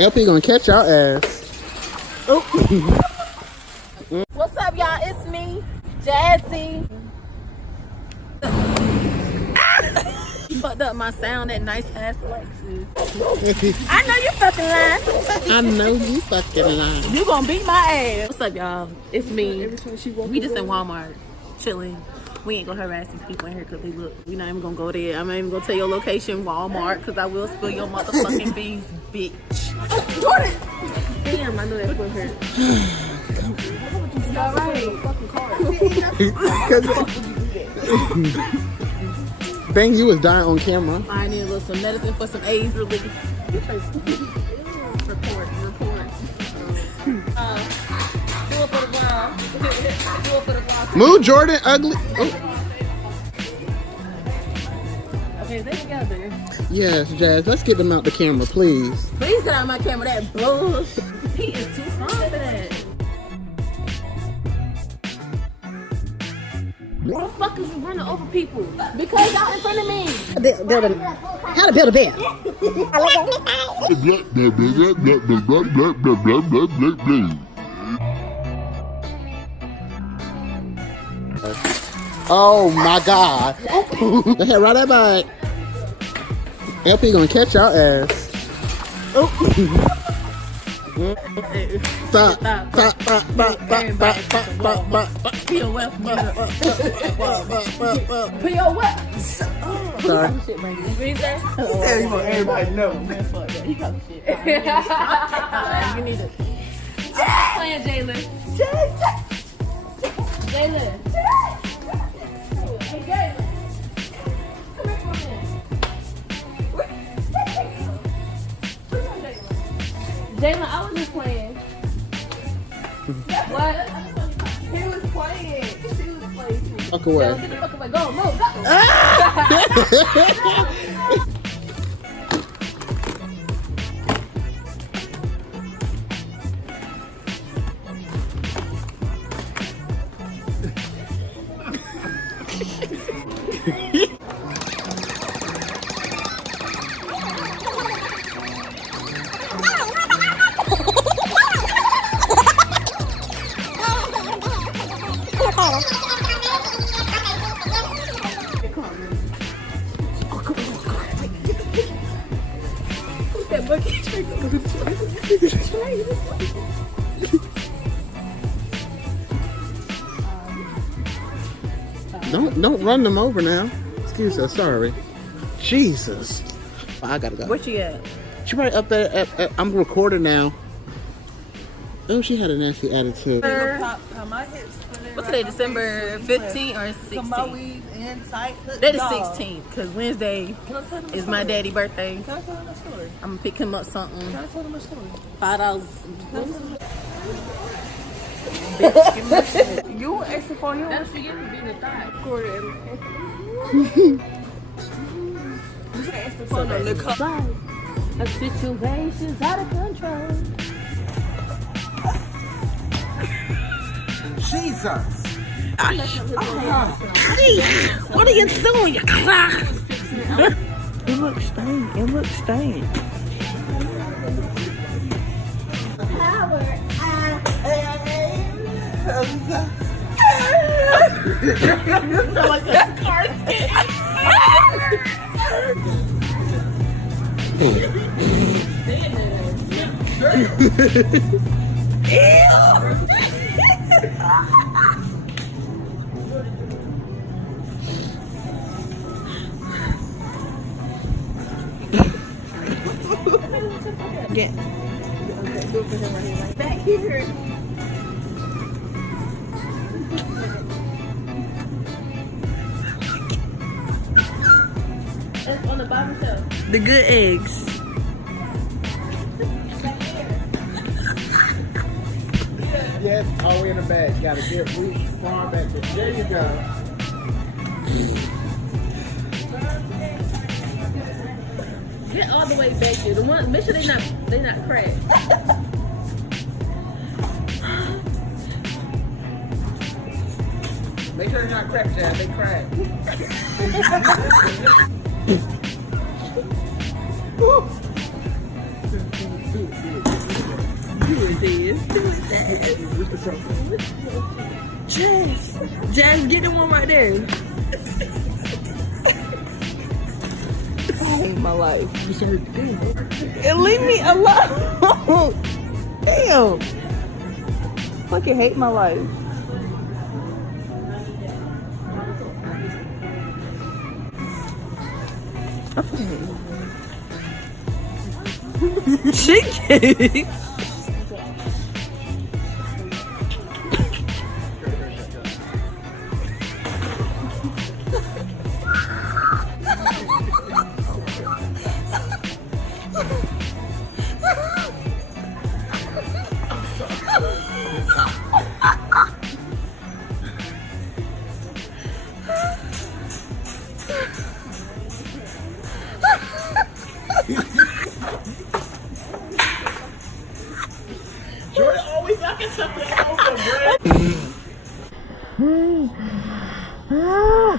LP gonna catch y'all ass. Oh. What's up, y'all? It's me, Jazzy. You fucked up my sound, that nice ass Lexus. I know you fucking lying. I know you fucking lying. You gonna beat my ass. What's up, y'all? It's me. We just in Walmart, chilling. We ain't gonna harass these people in here because they look. We not even gonna go there. I'm not even gonna tell your location, Walmart, because I will spill your motherfucking beans, bitch. Jordan! Damn, I know that foot hurt. All right. Dang, you was dying on camera. I need a little some medicine for some AIDS relief. Report. Do it for the vlog. Do it for the vlog. Move, Jordan, ugly. Oh. Okay, they together. Yes, Jazz, let's get them out the camera, please. Please get out my camera, that bullshit. He is too strong for that. Why the fuck is you running over people? Because y'all in front of me. How to build a bear. Oh my God. The head right that back. LP gonna catch y'all ass. Oh. Stop. Sorry. Everybody know. You need it. I'm playing Jalen. Jalen. Hey, Jalen. Jalen, I was just playing. What? He was playing. She was playing. Fuck away. Jalen, get the fuck away. Go, move, go. Don't run them over now. Excuse us, sorry. Jesus. I gotta go. Where she at? She right up there. I'm recording now. Oh, she had a nasty attitude. What's today, December 15th or 16th? That is 16th, because Wednesday is my daddy's birthday. Can I tell him a story? I'm going to pick him up something. Can I tell him a story? $5. You were extra for you. That's what you get for being a thigh. Extra for the cup. A situation's out of control. Jesus. What are you doing, you clock? It looks stained. It looks stained. You sound like a car skate. Yeah. Back here. That's on the bottom shelf. The good eggs. Yes, all the way in the bag. Gotta get reach far back there. There you go. Get all the way back here. The one, make sure they not cracked. Make sure it's not crack, Chad. They crack. Jazz, get the one right there. I hate my life. And leave me alone. Damn. Fucking hate my life. Chicken. Jordan always knocking something over, bro.